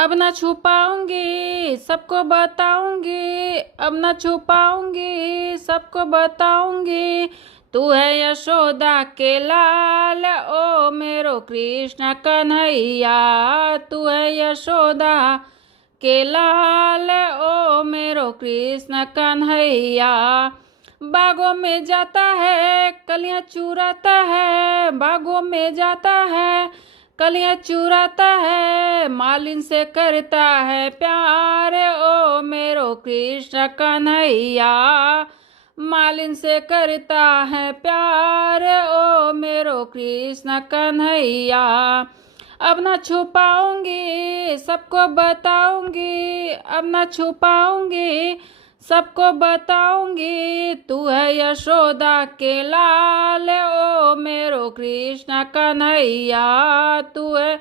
अब न छुपाऊंगी सबको बताऊंगी, अब न छुपाऊंगी सबको बताऊंगी। तू है यशोदा के लाल, ओ मेरो कृष्ण कन्हैया। तू है यशोदा के लाल, ओ मेरो कृष्ण कन्हैया। बागों में जाता है कलियां चुराता है, बागों में जाता है कलियां चुराता है। मालिन से करता है प्यार, ओ मेरो कृष्ण कन्हैया। मालिन से करता है प्यार, ओ मेरो कृष्ण कन्हैया। अब न छुपाऊंगी सबको बताऊंगी, अब न छुपाऊंगी सबको बताऊंगी। तू है यशोदा के लाल, ओ मेरो कृष्ण कन्हैया। तू है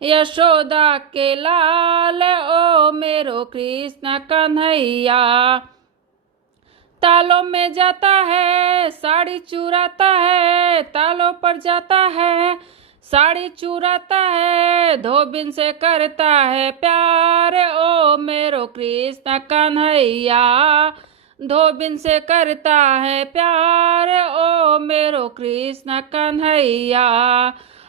यशोदा के लाल, ओ मेरो कृष्ण कन्हैया। तालों में जाता है साड़ी चुराता है, तालों पर जाता है साड़ी चुराता है। धोबिन से करता है प्यार, ओ मेरो कृष्ण कन्हैया। धोबिन से करता है प्यार, ओ मेरो कृष्ण कन्हैया।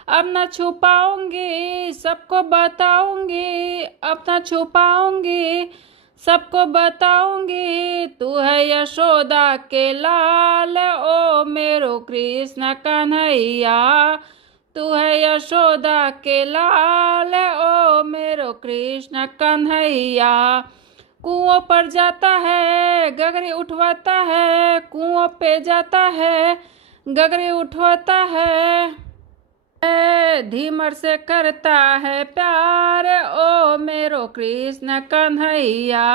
अब न छुपाऊंगी सबको बताऊंगी, अब न छुपाऊंगी सबको बताऊंगी। तू है यशोदा के लाल, ओ मेरो कृष्ण कन्हैया। तू है यशोदा के लाल, ओ मेरो कृष्ण कन्हैया। कुओं पर जाता है गगरी उठवाता है, कुओं पे जाता है गगरी उठवाता है। धीमर से करता है प्यार, ओ मेरो कृष्ण कन्हैया।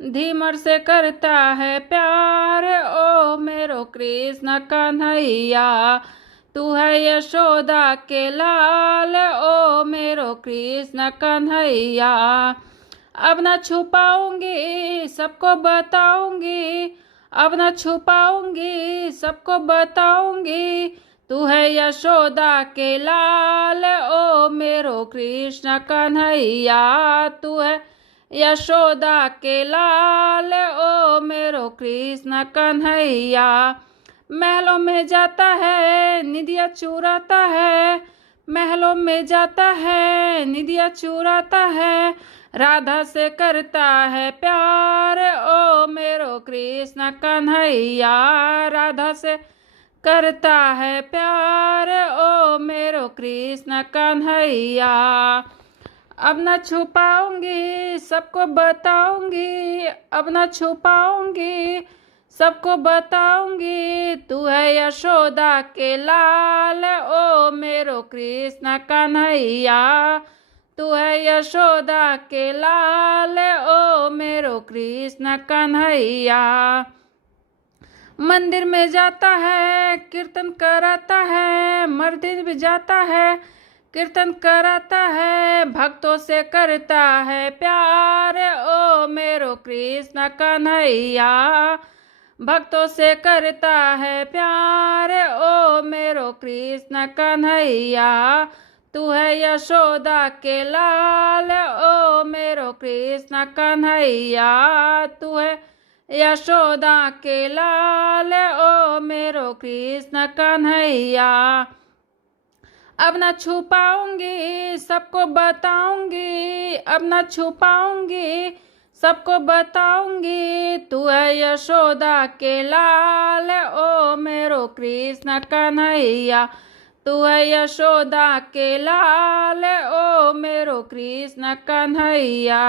धीमर से करता है प्यार, ओ मेरो कृष्ण कन्हैया। तू है यशोदा के लाल, ओ मेरो कृष्ण कन्हैया। अब न छुपाऊंगी सबको बताऊंगी, अब न छुपाऊंगी सबको बताऊंगी। तू है यशोदा के लाल, ओ मेरो कृष्ण कन्हैया। तू है यशोदा के लाल, ओ मेरो कृष्ण कन्हैया। महलों में जाता है निदिया चुराता है, महलों में जाता है निदिया चुराता है। राधा से करता है प्यार, ओ मेरो कृष्ण कन्हैया। राधा से करता है प्यार, ओ मेरो कृष्ण कन्हैया। अब न छुपाऊंगी सबको बताऊंगी, अब न छुपाऊंगी सबको बताऊंगी। तू है यशोदा के लाल, ओ मेरो कृष्ण कन्हैया। तू है यशोदा के लाल, ओ मेरो कृष्ण कन्हैया। मंदिर में जाता है कीर्तन कराता है, मंदिर में जाता है कीर्तन कराता है। भक्तों से करता है प्यार, ओ मेरो कृष्ण कन्हैया। भक्तों से करता है प्यार, ओ मेरो कृष्ण कन्हैया। तू है यशोदा के लाल, ओ मेरो कृष्ण कन्हैया। तू है यशोदा के लाल, ओ मेरो कृष्ण कन्हैया। अब न छुपाऊंगी सबको बताऊंगी, अब न छुपाऊंगी सबको बताऊंगी। तू है यशोदा के लाल, ओ मेरो कृष्ण कन्हैया। तू है यशोदा के लाल, ओ मेरो कृष्ण कन्हैया।